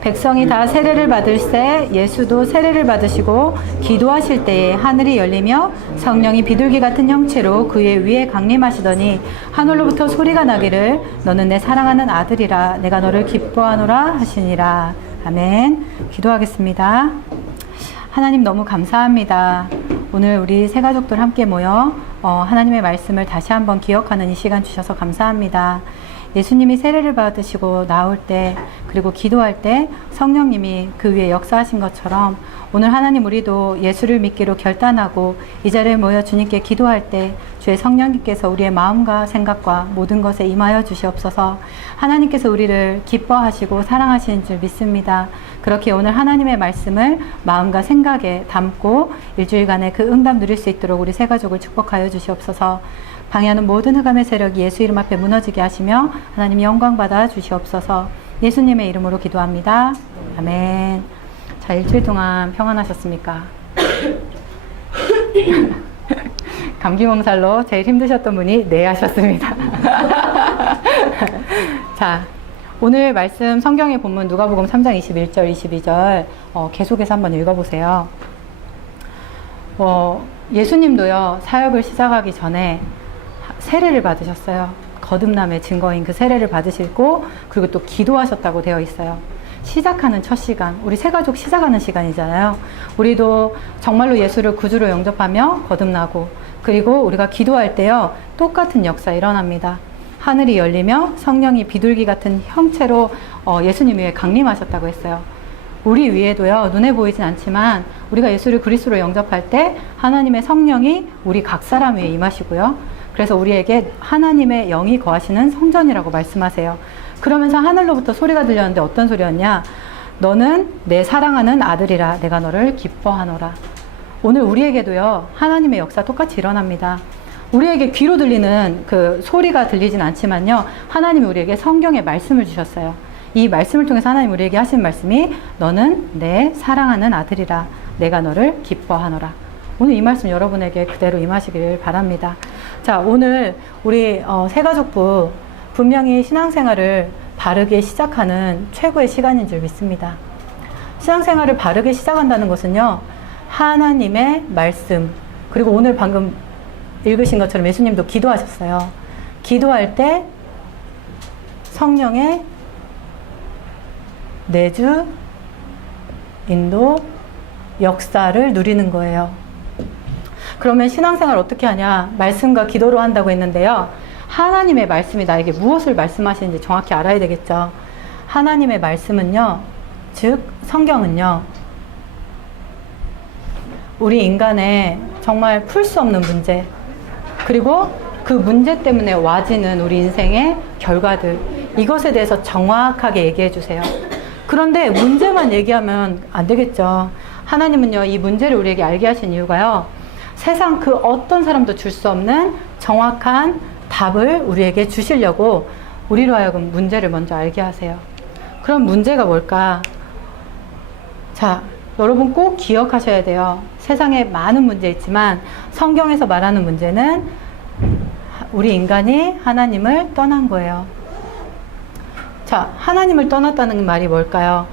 백성이 다 세례를 받을새 예수도 세례를 받으시고 기도하실 때에 하늘이 열리며 성령이 비둘기 같은 형체로 그의 위에 강림하시더니 하늘로부터 소리가 나기를 너는 내 사랑하는 아들이라 내가 너를 기뻐하노라 하시니라. 아멘. 기도하겠습니다. 하나님 너무 감사합니다. 오늘 우리 새 가족들 함께 모여 하나님의 말씀을 다시 한번 기억하는 이 시간 주셔서 감사합니다. 예수님이 세례를 받으시고 나올 때 그리고 기도할 때 성령님이 그 위에 역사하신 것처럼 오늘 하나님 우리도 예수를 믿기로 결단하고 이 자리에 모여 주님께 기도할 때 주의 성령님께서 우리의 마음과 생각과 모든 것에 임하여 주시옵소서. 하나님께서 우리를 기뻐하시고 사랑하시는 줄 믿습니다. 그렇게 오늘 하나님의 말씀을 마음과 생각에 담고 일주일간의 그 응답 누릴 수 있도록 우리 새 가족을 축복하여 주시옵소서. 방해하는 모든 흑암의 세력이 예수 이름 앞에 무너지게 하시며 하나님 영광 받아 주시옵소서. 예수님의 이름으로 기도합니다. 아멘. 자, 일주일 동안 평안하셨습니까? 감기 몸살로 제일 힘드셨던 분이 네 하셨습니다. 자, 오늘 말씀 성경의 본문 누가복음 3장 21절 22절 계속해서 한번 읽어보세요. 예수님도요 사역을 시작하기 전에 세례를 받으셨어요. 거듭남의 증거인 그 세례를 받으시고 그리고 또 기도하셨다고 되어 있어요. 시작하는 첫 시간, 우리 새 가족 시작하는 시간이잖아요. 우리도 정말로 예수를 구주로 영접하며 거듭나고 그리고 우리가 기도할 때요 똑같은 역사 일어납니다. 하늘이 열리며 성령이 비둘기 같은 형체로 예수님 위에 강림하셨다고 했어요. 우리 위에도요 눈에 보이진 않지만 우리가 예수를 그리스도로 영접할 때 하나님의 성령이 우리 각 사람 위에 임하시고요. 그래서 우리에게 하나님의 영이 거하시는 성전이라고 말씀하세요. 그러면서 하늘로부터 소리가 들렸는데 어떤 소리였냐? 너는 내 사랑하는 아들이라 내가 너를 기뻐하노라. 오늘 우리에게도요 하나님의 역사 똑같이 일어납니다. 우리에게 귀로 들리는 그 소리가 들리진 않지만요 하나님이 우리에게 성경의 말씀을 주셨어요. 이 말씀을 통해서 하나님 우리에게 하신 말씀이 너는 내 사랑하는 아들이라 내가 너를 기뻐하노라. 오늘 이 말씀 여러분에게 그대로 임하시길 바랍니다. 자, 오늘 우리 새가족부 분명히 신앙생활을 바르게 시작하는 최고의 시간인 줄 믿습니다. 신앙생활을 바르게 시작한다는 것은요 하나님의 말씀 그리고 오늘 방금 읽으신 것처럼 예수님도 기도하셨어요. 기도할 때 성령의 내주, 인도, 역사를 누리는 거예요. 그러면 신앙생활 어떻게 하냐? 말씀과 기도로 한다고 했는데요. 하나님의 말씀이 나에게 무엇을 말씀하시는지 정확히 알아야 되겠죠. 하나님의 말씀은요, 즉 성경은요, 우리 인간의 정말 풀 수 없는 문제 그리고 그 문제 때문에 와지는 우리 인생의 결과들 이것에 대해서 정확하게 얘기해 주세요. 그런데 문제만 얘기하면 안 되겠죠. 하나님은요 이 문제를 우리에게 알게 하신 이유가요 세상 그 어떤 사람도 줄 수 없는 정확한 답을 우리에게 주시려고 우리로 하여금 문제를 먼저 알게 하세요. 그럼 문제가 뭘까? 자, 여러분 꼭 기억하셔야 돼요. 세상에 많은 문제 있지만 성경에서 말하는 문제는 우리 인간이 하나님을 떠난 거예요. 자, 하나님을 떠났다는 말이 뭘까요?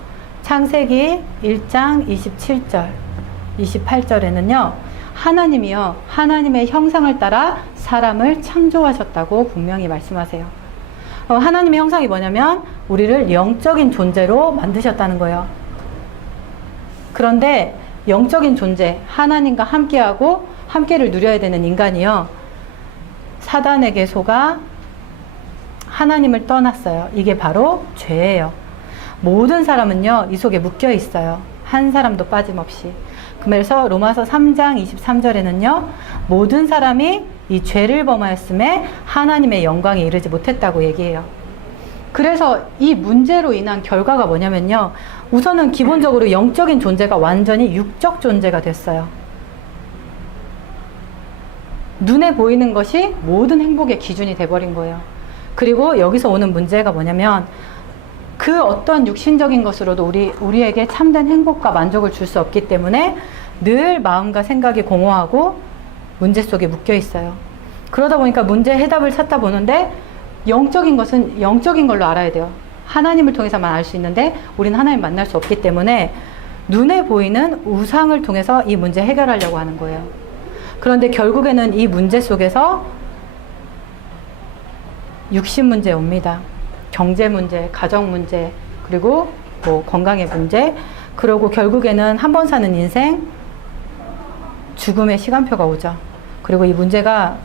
창세기 1장 27절, 28절에는요, 하나님이요, 하나님의 형상을 따라 사람을 창조하셨다고 분명히 말씀하세요. 하나님의 형상이 뭐냐면, 우리를 영적인 존재로 만드셨다는 거예요. 그런데 영적인 존재, 하나님과 함께하고 함께를 누려야 되는 인간이요, 사단에게 속아 하나님을 떠났어요. 이게 바로 죄예요. 모든 사람은요, 이 속에 묶여 있어요. 한 사람도 빠짐없이. 그래서 로마서 3장 23절에는요, 모든 사람이 이 죄를 범하였음에 하나님의 영광에 이르지 못했다고 얘기해요. 그래서 이 문제로 인한 결과가 뭐냐면요, 우선은 기본적으로 영적인 존재가 완전히 육적 존재가 됐어요. 눈에 보이는 것이 모든 행복의 기준이 돼버린 거예요. 그리고 여기서 오는 문제가 뭐냐면, 그 어떤 육신적인 것으로도 우리에게 참된 행복과 만족을 줄 수 없기 때문에 늘 마음과 생각이 공허하고 문제 속에 묶여 있어요. 그러다 보니까 문제 해답을 찾다 보는데, 영적인 것은 영적인 걸로 알아야 돼요. 하나님을 통해서만 알 수 있는데 우리는 하나님 만날 수 없기 때문에 눈에 보이는 우상을 통해서 이 문제 해결하려고 하는 거예요. 그런데 결국에는 이 문제 속에서 육신 문제 옵니다. 경제 문제, 가정 문제, 그리고 뭐 건강의 문제, 그리고 결국에는 한 번 사는 인생, 죽음의 시간표가 오죠. 그리고 이 문제가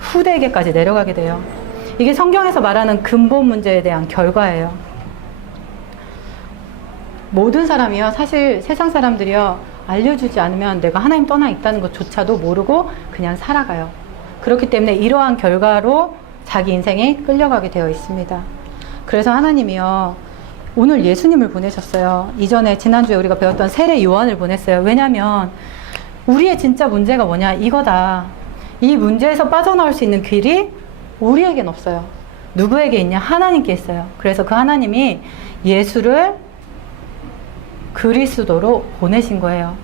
후대에게까지 내려가게 돼요. 이게 성경에서 말하는 근본 문제에 대한 결과예요. 모든 사람이요, 사실 세상 사람들이요, 알려주지 않으면 내가 하나님 떠나 있다는 것조차도 모르고 그냥 살아가요. 그렇기 때문에 이러한 결과로 자기 인생이 끌려가게 되어 있습니다. 그래서 하나님이요, 오늘 예수님을 보내셨어요. 이전에 지난주에 우리가 배웠던 세례 요한을 보냈어요. 왜냐하면 우리의 진짜 문제가 뭐냐, 이거다. 이 문제에서 빠져나올 수 있는 길이 우리에겐 없어요. 누구에게 있냐? 하나님께 있어요. 그래서 그 하나님이 예수를 그리스도로 보내신 거예요.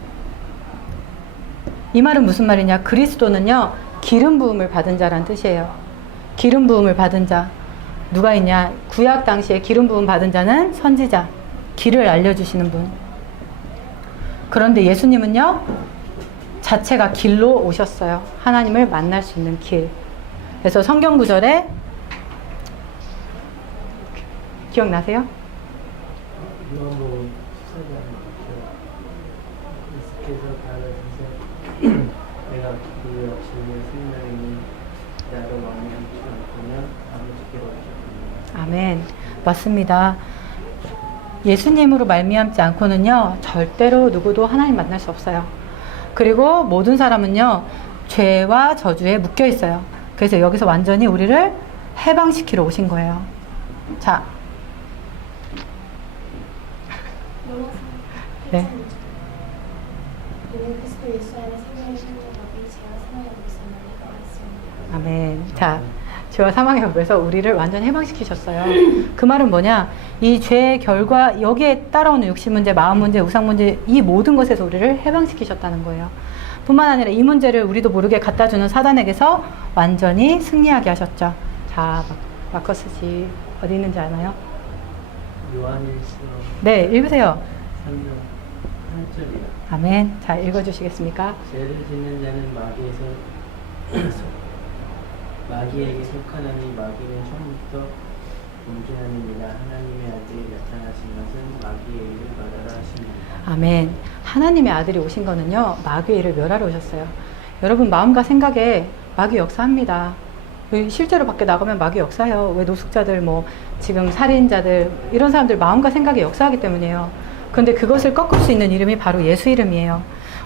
이 말은 무슨 말이냐? 그리스도는요, 기름 부음을 받은 자란 뜻이에요. 기름 부음을 받은 자. 누가 있냐? 구약 당시에 기름 부음 받은 자는 선지자, 길을 알려주시는 분. 그런데 예수님은요, 자체가 길로 오셨어요. 하나님을 만날 수 있는 길. 그래서 성경 구절에 기억나세요? 너무 익숙해서 다르면서 내가 그 역시 생명이 나로 왕년치 않으면 아무지게 없겠구나. 아멘. 맞습니다. 예수님으로 말미암지 않고는요, 절대로 누구도 하나님 만날 수 없어요. 그리고 모든 사람은요, 죄와 저주에 묶여 있어요. 그래서 여기서 완전히 우리를 해방시키러 오신 거예요. 자. 네. 아멘. 자, 죄와 사망의 법에서 우리를 완전히 해방시키셨어요. 그 말은 뭐냐? 이 죄의 결과, 여기에 따라오는 육신 문제, 마음 문제, 우상 문제, 이 모든 것에서 우리를 해방시키셨다는 거예요. 뿐만 아니라 이 문제를 우리도 모르게 갖다주는 사단에게서 완전히 승리하게 하셨죠. 자, 마커스지 어디 있는지 아나요? 요한일서 네, 읽으세요. 3장 8절이요. 아멘. 자, 읽어주시겠습니까? 죄를 짓는 자는 마귀에게 속하나니 마귀는 처음부터 범죄하느니라. 하나님의 아들이 나타나신 것은 마귀의 일을 말하라 하십니다. 아멘. 하나님의 아들이 오신 거는요, 마귀의 일을 멸하러 오셨어요. 여러분, 마음과 생각에 마귀 역사합니다. 실제로 밖에 나가면 마귀 역사해요. 왜? 노숙자들, 뭐 지금 살인자들, 이런 사람들 마음과 생각에 역사하기 때문이에요. 그런데 그것을 꺾을 수 있는 이름이 바로 예수 이름이에요.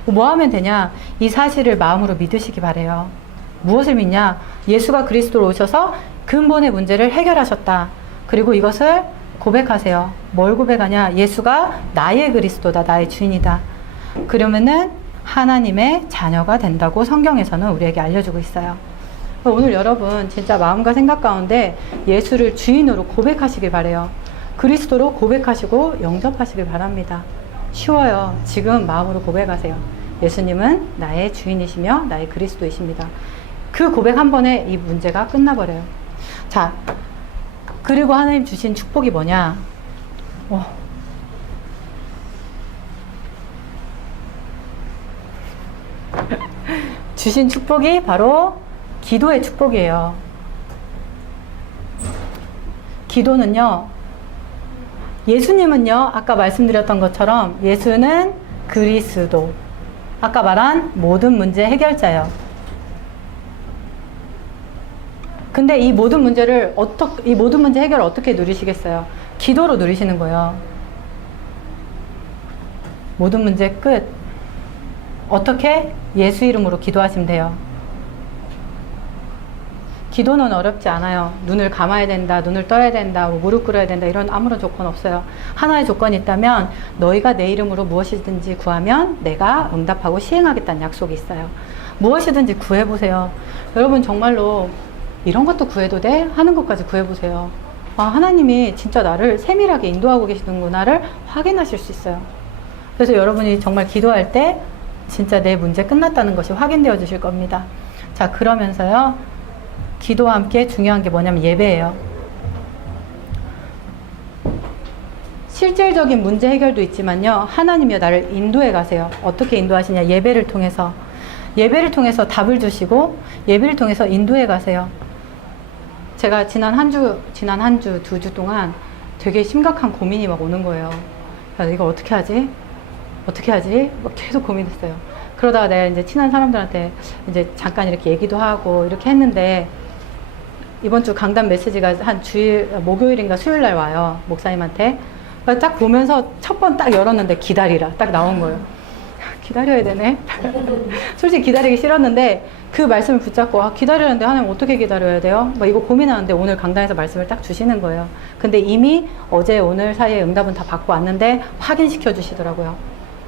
뭐 하면 되냐? 이 사실을 마음으로 믿으시기 바래요. 무엇을 믿냐? 예수가 그리스도로 오셔서 근본의 문제를 해결하셨다. 그리고 이것을 고백하세요. 뭘 고백하냐? 예수가 나의 그리스도다, 나의 주인이다. 그러면은 하나님의 자녀가 된다고 성경에서는 우리에게 알려주고 있어요. 오늘 여러분 진짜 마음과 생각 가운데 예수를 주인으로 고백하시길 바래요. 그리스도로 고백하시고 영접하시길 바랍니다. 쉬워요. 지금 마음으로 고백하세요. 예수님은 나의 주인이시며 나의 그리스도이십니다. 그 고백 한 번에 이 문제가 끝나버려요. 자, 그리고 하나님 주신 축복이 뭐냐? 주신 축복이 바로 기도의 축복이에요. 기도는요, 예수님은요, 아까 말씀드렸던 것처럼 예수는 그리스도, 아까 말한 모든 문제 해결자예요. 근데 이 모든 문제를 이 모든 문제 해결을 어떻게 누리시겠어요? 기도로 누리시는 거예요. 모든 문제 끝. 어떻게? 예수 이름으로 기도하시면 돼요. 기도는 어렵지 않아요. 눈을 감아야 된다, 눈을 떠야 된다, 뭐 무릎 꿇어야 된다, 이런 아무런 조건 없어요. 하나의 조건이 있다면 너희가 내 이름으로 무엇이든지 구하면 내가 응답하고 시행하겠다는 약속이 있어요. 무엇이든지 구해보세요. 여러분 정말로 이런 것도 구해도 돼? 하는 것까지 구해보세요. 아, 하나님이 진짜 나를 세밀하게 인도하고 계시는구나를 확인하실 수 있어요. 그래서 여러분이 정말 기도할 때 진짜 내 문제 끝났다는 것이 확인되어 주실 겁니다. 자, 그러면서요, 기도와 함께 중요한 게 뭐냐면 예배예요. 실질적인 문제 해결도 있지만요. 하나님이요 나를 인도해 가세요. 어떻게 인도하시냐? 예배를 통해서. 예배를 통해서 답을 주시고 예배를 통해서 인도해 가세요. 제가 지난 한 주, 2주 동안 되게 심각한 고민이 막 오는 거예요. 야, 이거 어떻게 하지? 어떻게 하지? 막 계속 고민했어요. 그러다가 내가 이제 친한 사람들한테 이제 잠깐 이렇게 얘기도 하고 이렇게 했는데 이번 주 강단 메시지가 한 주일, 목요일인가 수요일 날 와요. 목사님한테. 딱 보면서 첫 번 딱 열었는데 기다리라. 딱 나온 거예요. 기다려야 되네. 솔직히 기다리기 싫었는데 그 말씀을 붙잡고 기다리는데 하나님 어떻게 기다려야 돼요? 막 이거 고민하는데 오늘 강단에서 말씀을 딱 주시는 거예요. 근데 이미 어제 오늘 사이에 응답은 다 받고 왔는데 확인시켜 주시더라고요.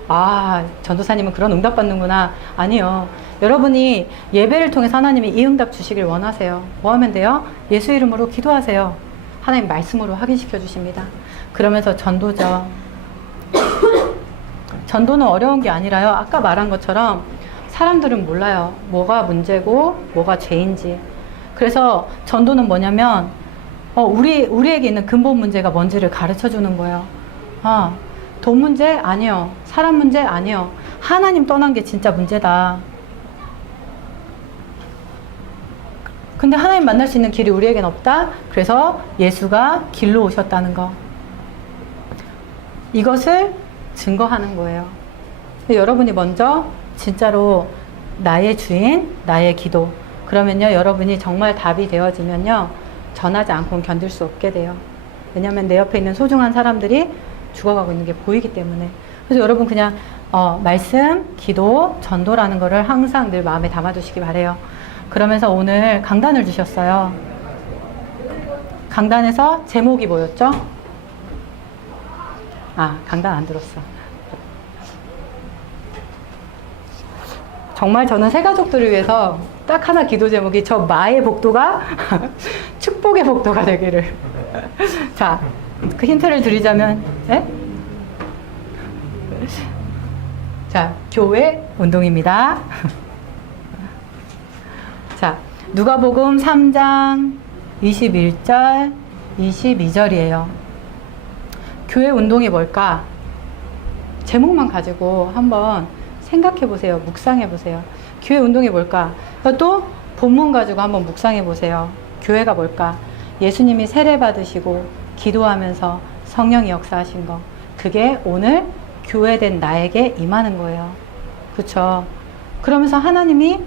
아, 전도사님은 그런 응답 받는구나. 아니요. 여러분이 예배를 통해서 하나님이 이 응답 주시길 원하세요. 뭐 하면 돼요? 예수 이름으로 기도하세요. 하나님 말씀으로 확인시켜 주십니다. 그러면서 전도죠. 전도는 어려운 게 아니라요. 아까 말한 것처럼 사람들은 몰라요. 뭐가 문제고 뭐가 죄인지. 그래서 전도는 뭐냐면 우리에게 있는 근본 문제가 뭔지를 가르쳐 주는 거예요. 돈 문제? 아니요. 사람 문제? 아니요. 하나님 떠난 게 진짜 문제다. 근데 하나님 만날 수 있는 길이 우리에겐 없다? 그래서 예수가 길로 오셨다는 거. 이것을 증거하는 거예요. 여러분이 먼저 진짜로 나의 주인, 나의 기도. 그러면요, 여러분이 정말 답이 되어지면요, 전하지 않고는 견딜 수 없게 돼요. 왜냐하면 내 옆에 있는 소중한 사람들이 죽어가고 있는 게 보이기 때문에. 그래서 여러분 그냥 말씀, 기도, 전도라는 거를 항상 늘 마음에 담아두시기 바래요. 그러면서 오늘 강단을 주셨어요. 강단에서 제목이 뭐였죠? 강단 안 들었어. 정말 저는 새 가족들을 위해서 딱 하나 기도 제목이 저 마의 복도가 축복의 복도가 되기를. 자, 그 힌트를 드리자면, 네? 자, 교회 운동입니다. 자, 누가복음 3장 21절, 22절이에요. 교회 운동이 뭘까? 제목만 가지고 한번 생각해 보세요. 묵상해 보세요. 교회 운동이 뭘까? 또 본문 가지고 한번 묵상해 보세요. 교회가 뭘까? 예수님이 세례 받으시고 기도하면서 성령이 역사하신 거. 그게 오늘 교회된 나에게 임하는 거예요. 그쵸? 그러면서 하나님이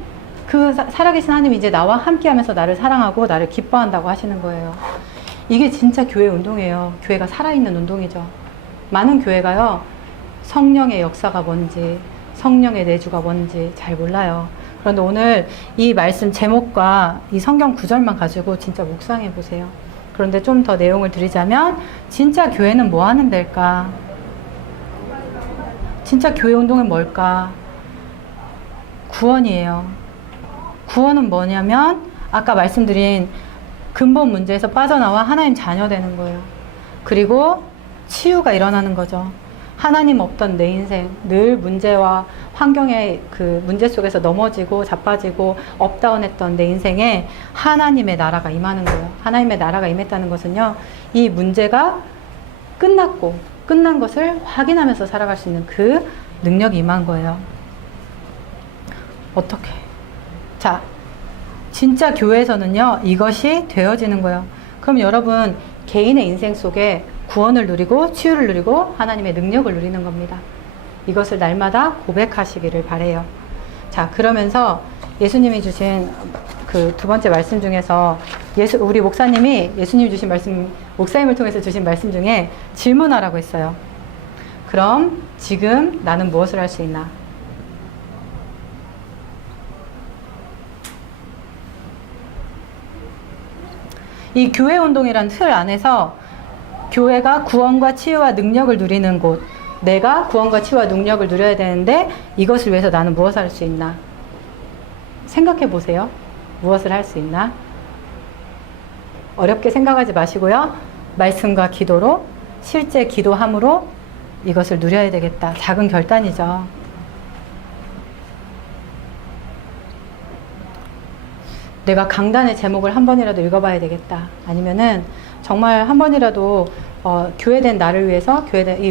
그 살아계신 하나님이 이제 나와 함께 하면서 나를 사랑하고 나를 기뻐한다고 하시는 거예요. 이게 진짜 교회 운동이에요. 교회가 살아있는 운동이죠. 많은 교회가요, 성령의 역사가 뭔지, 성령의 내주가 뭔지 잘 몰라요. 그런데 오늘 이 말씀 제목과 이 성경 구절만 가지고 진짜 묵상해 보세요. 그런데 좀 더 내용을 드리자면, 진짜 교회는 뭐 하는 데일까? 진짜 교회 운동은 뭘까? 구원이에요. 구원은 뭐냐면 아까 말씀드린 근본 문제에서 빠져나와 하나님 자녀 되는 거예요. 그리고 치유가 일어나는 거죠. 하나님 없던 내 인생, 늘 문제와 환경의 그 문제 속에서 넘어지고 자빠지고 업다운했던 내 인생에 하나님의 나라가 임하는 거예요. 하나님의 나라가 임했다는 것은요, 이 문제가 끝났고 끝난 것을 확인하면서 살아갈 수 있는 그 능력이 임한 거예요. 어떻게? 자, 진짜 교회에서는요, 이것이 되어지는 거예요. 그럼 여러분, 개인의 인생 속에 구원을 누리고 치유를 누리고 하나님의 능력을 누리는 겁니다. 이것을 날마다 고백하시기를 바래요. 자, 그러면서 예수님이 주신 그 두 번째 말씀 중에서 우리 목사님이 예수님이 주신 말씀, 목사님을 통해서 주신 말씀 중에 질문하라고 했어요. 그럼 지금 나는 무엇을 할 수 있나? 이 교회 운동이란 틀 안에서 교회가 구원과 치유와 능력을 누리는 곳, 내가 구원과 치유와 능력을 누려야 되는데 이것을 위해서 나는 무엇을 할 수 있나? 생각해 보세요. 무엇을 할 수 있나? 어렵게 생각하지 마시고요. 말씀과 기도로, 실제 기도함으로 이것을 누려야 되겠다. 작은 결단이죠. 내가 강단의 제목을 한 번이라도 읽어봐야 되겠다. 아니면은 정말 한 번이라도 교회된 나를 위해서,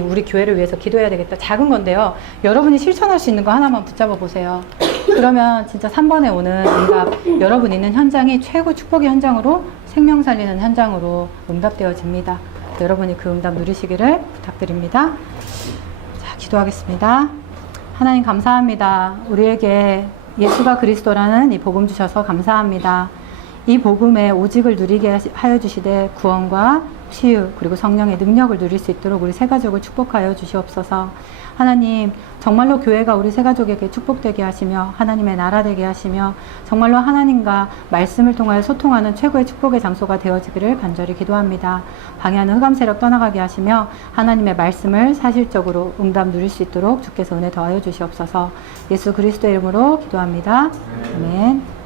우리 교회를 위해서 기도해야 되겠다. 작은 건데요. 여러분이 실천할 수 있는 거 하나만 붙잡아 보세요. 그러면 진짜 3번에 오는 응답, 여러분 있는 현장이 최고 축복의 현장으로, 생명 살리는 현장으로 응답되어집니다. 여러분이 그 응답 누리시기를 부탁드립니다. 자, 기도하겠습니다. 하나님 감사합니다. 우리에게 예수가 그리스도라는 이 복음 주셔서 감사합니다. 이 복음의 오직을 누리게 하여 주시되 구원과 치유 그리고 성령의 능력을 누릴 수 있도록 우리 새가족을 축복하여 주시옵소서. 하나님 정말로 교회가 우리 새가족에게 축복되게 하시며 하나님의 나라 되게 하시며 정말로 하나님과 말씀을 통하여 소통하는 최고의 축복의 장소가 되어지기를 간절히 기도합니다. 방해하는 흑암 세력 떠나가게 하시며 하나님의 말씀을 사실적으로 응답 누릴 수 있도록 주께서 은혜 더하여 주시옵소서. 예수 그리스도의 이름으로 기도합니다. 아멘.